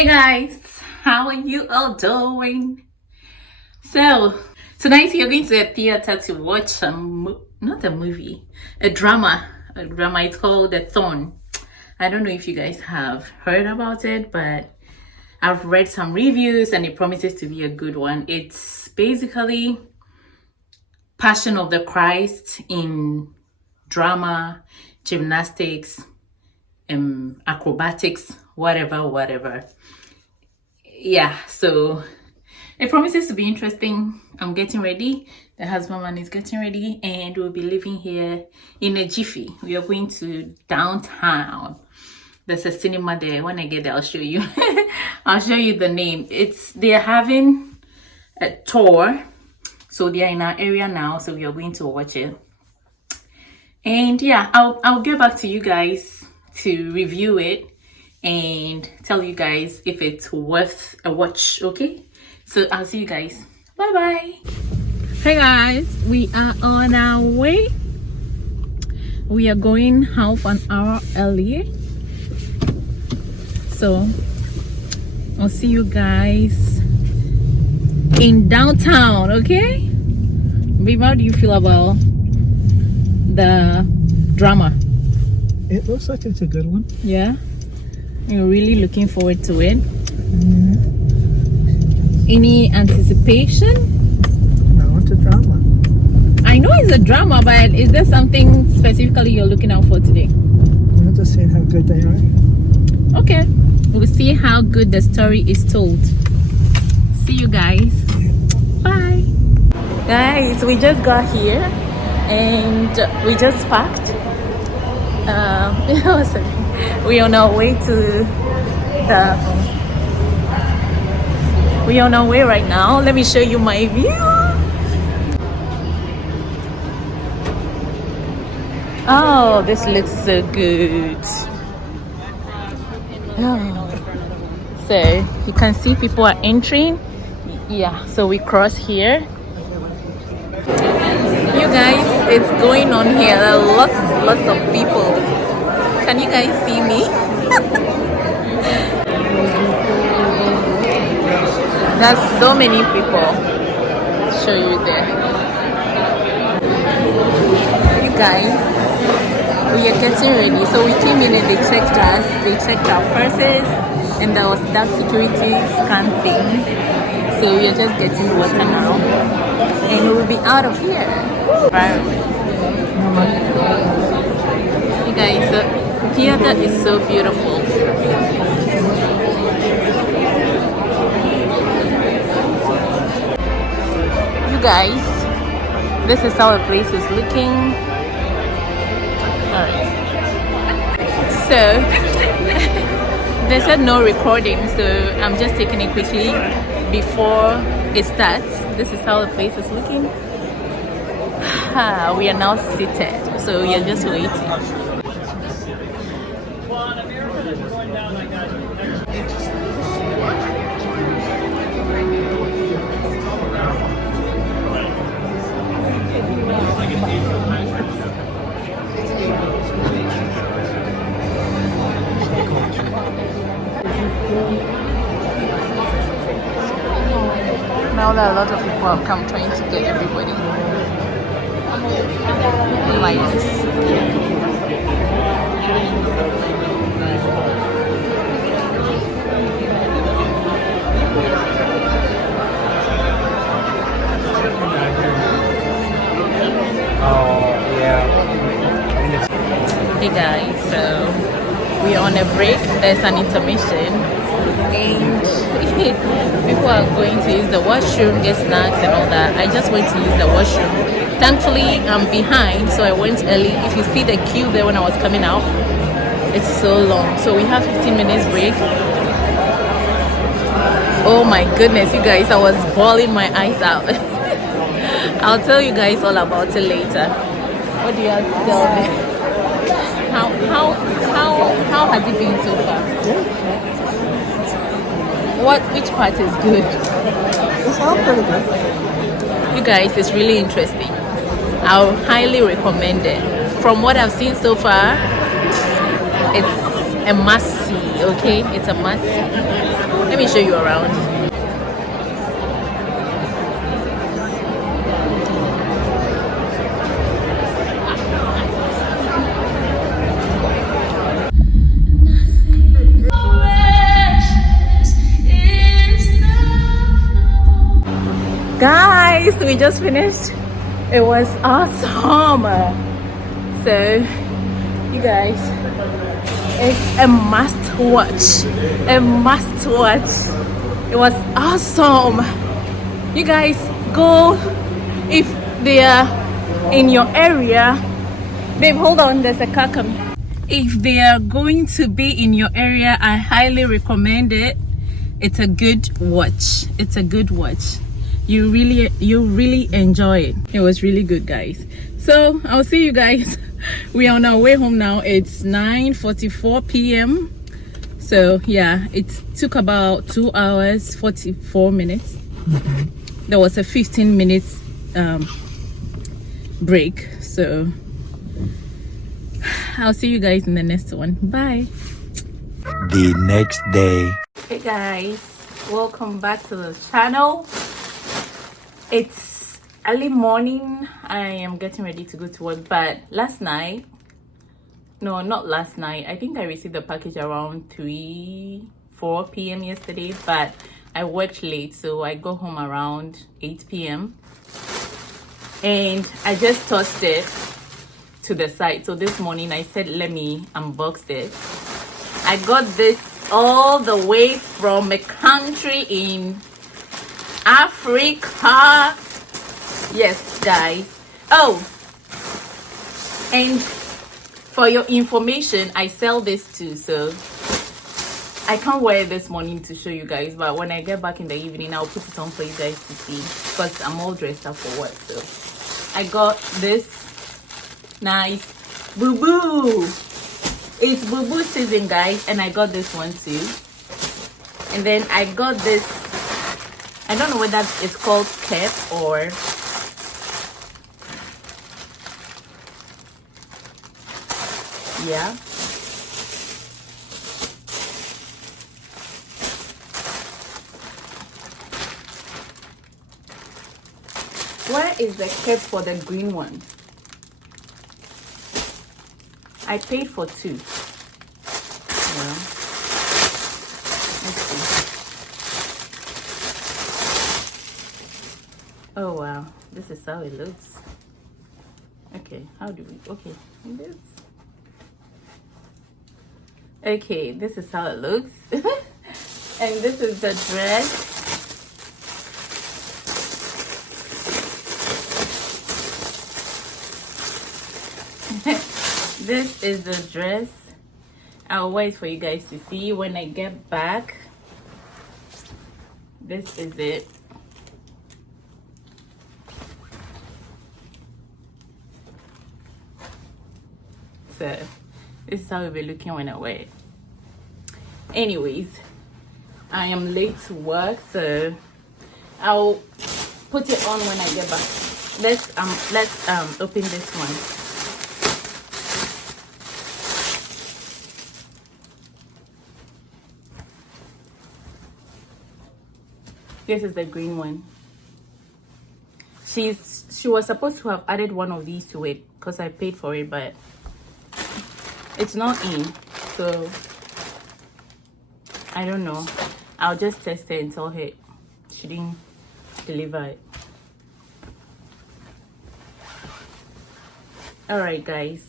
Hey guys, how are you all doing? So tonight you're going to a theater to watch not a movie, a drama. It's called The Thorn. I don't know if you guys have heard about it, but I've read some reviews and it promises to be a good one. It's basically Passion of the Christ in drama, gymnastics, acrobatics, whatever. Yeah, so it promises to be interesting. I'm getting ready. The husbandman is getting ready, and we'll be leaving here in a jiffy. We are going to downtown. There's a cinema there. When I get there, I'll show you. I'll show you the name. They're having a tour, so they are in our area now. So we are going to watch it. And yeah, I'll get back to you guys to review it and tell you guys if it's worth a watch. Okay, so I'll see you guys. Bye bye. Hey guys, we are on our way. We are going half an hour early, so I'll see you guys in downtown. Okay, babe, how do you feel about the drama? It looks like it's a good one. Yeah, you're really looking forward to it. Any anticipation? No, it's a drama. I know it's a drama, but is there something specifically you're looking out for today? I'm just seeing how good they are. Okay, we'll see how good the story is told. See you guys. Bye. Guys, we just got here and we just parked. We're on our way to we're on our way right now. Let me show you my view. Oh, this looks so good. Oh. So you can see people are entering. Yeah, so we cross here. You guys, it's going on here. There are lots of people. Can you guys see me? There's so many people. I'll show you there. You guys, we are getting ready. So we came in and they checked us. They checked our purses, and there was that security scan thing. So we are just getting water now, and we'll be out of here. Right. You guys, the theater is so beautiful. You guys, this is how the place is looking. Alright. So they said no recording, so I'm just taking it quickly before it starts. This is how the place is looking. We are now seated, so we are just waiting. Now that a lot of people have come trying to get everybody lights. Oh, yeah. Hey guys, so we are on a break. There's an intermission, and people are going to use the washroom, get snacks and all that. I just went to use the washroom. Thankfully, I'm behind, so I went early. If you see the queue there when I was coming out, it's so long. So we have 15 minutes break. Oh my goodness, you guys, I was bawling my eyes out. I'll tell you guys all about it later. What do you have to tell me? How has it been so far? Which part is good? It's all pretty good. You guys, it's really interesting. I'll highly recommend it. From what I've seen so far, it's a must see. Okay, it's a must see. Let me show you around. Guys, we just finished. It was awesome. So you guys, it's a must watch. A must watch. It was awesome. You guys go if they are in your area. Babe, hold on, there's a car coming. If they are going to be in your area, I highly recommend it. It's a good watch. It's a good watch. You really enjoy it. It was really good, guys. So I'll see you guys. We are on our way home now. It's 9:44 p.m. So yeah, it took about 2 hours 44 minutes. There was a 15 minutes break. So I'll see you guys in the next one. Bye. The next day. Hey guys, welcome back to the channel. It's early morning. I am getting ready to go to work, but last night, no, not last night, I think I received the package around 4 p.m. yesterday, but I worked late, so I got home around 8 p.m. and I just tossed it to the side. So this morning I said let me unbox it. I got this all the way from a country in Africa. Yes, guys. Oh, and for your information, I sell this too, so I can't wear it this morning to show you guys, but when I get back in the evening I'll put it on for you guys to see, because I'm all dressed up for work. So I got this nice boo-boo. It's boo-boo season, guys, and I got this one too. And then I got this, I don't know whether it's called cap or yeah. Where is the cap for the green one? I paid for 2. Yeah. Let's see. Oh wow, this is how it looks. Okay, how do we, okay, this. Okay, this is how it looks. And this is the dress. This is the dress. I'll wait for you guys to see when I get back. This is it. So this is how it'll be looking when I wear it. Anyways, I am late to work, so I'll put it on when I get back. Let's open this one. This is the green one. She was supposed to have added one of these to it because I paid for it, but it's not in, so I don't know. I'll just test it and tell her she didn't deliver it. All right, guys.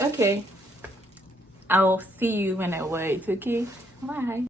Okay, I'll see you when I wear it. Okay, bye.